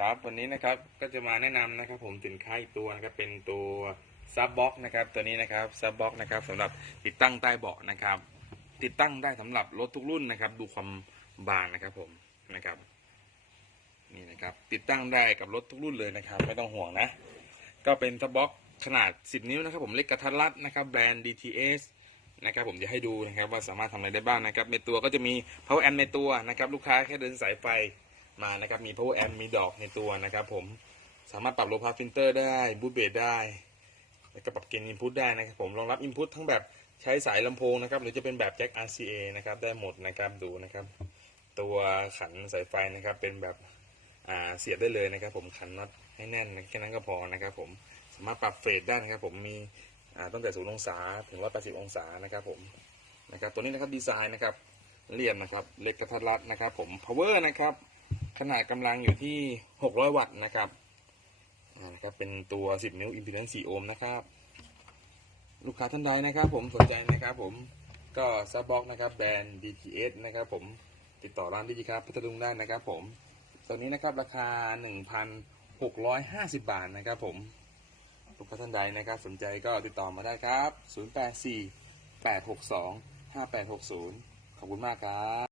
ครับวันนี้นะครับก็จะมาแนะนำนะครับ ผมสินค้าอีกตัวนะครับเป็นตัวซับบ็อกนะครับตัวนี้นะครับซับบ็อกนะครับสำหรับติดตั้งใต้เบาะนะครับ ติดตั้งได้สำหรับรถทุกรุ่นนะครับ ดูความบางนะครับผมนะครับนี่นะครับ ติดตั้งได้กับรถทุกรุ่นเลยนะครับ ไม่ต้องห่วงนะ ก็เป็นซับบ็อกขนาด 10 นิ้วนะครับผมเล็กกระทัดรัดนะครับแบรนด์ DTS นะครับผมจะให้ดูนะครับว่าสามารถทำอะไรได้บ้างนะครับในตัวก็จะมี power amp ในตัวนะครับลูกค้าแค่เดินสายไฟ มานะครับ มี power amp มีดอกในตัวนะครับ ผมสามารถปรับ low pass filter ได้บูทเบสได้แล้วก็ปรับเกณฑ์ input ได้นะครับ ผมรองรับ input ทั้งแบบใช้สายลำโพงนะครับ หรือจะเป็นแบบแจ็ค RCA นะครับ ได้หมดนะครับดูนะครับ ตัวขันสายไฟนะครับ เป็นแบบเสียบได้เลยนะครับ ผมขันน็อตให้แน่นแค่นั้นก็พอนะครับ ผมสามารถปรับเฟสได้นะครับ ผมมีตั้งแต่ศูนย์องศาถึงร้อยแปดสิบองศานะครับ ผมนะครับ ตัวนี้นะครับดีไซน์นะครับเรียบนะครับ เล็กกระทัดรัดนะครับ ผม power นะครับ ขนาดกำลังอยู่ที่ 600 วัตต์นะครับอ่านะครับ เป็นตัว 10 นิ้ว impedance 4โอห์มนะครับ ลูกค้าท่านใดนะครับ ผมสนใจนะครับ ผมก็ซับบ็อกนะครับแบรนด์ DTS นะครับ ผมติดต่อร้านดิจิครับพัทลุงได้นะครับ ผมตัวนี้นะครับราคา 1,650 บาทนะครับ ผมลูกค้าท่านใดนะครับ สนใจก็ติดต่อมาได้ครับ 084 862 5860 ขอบคุณมากครับ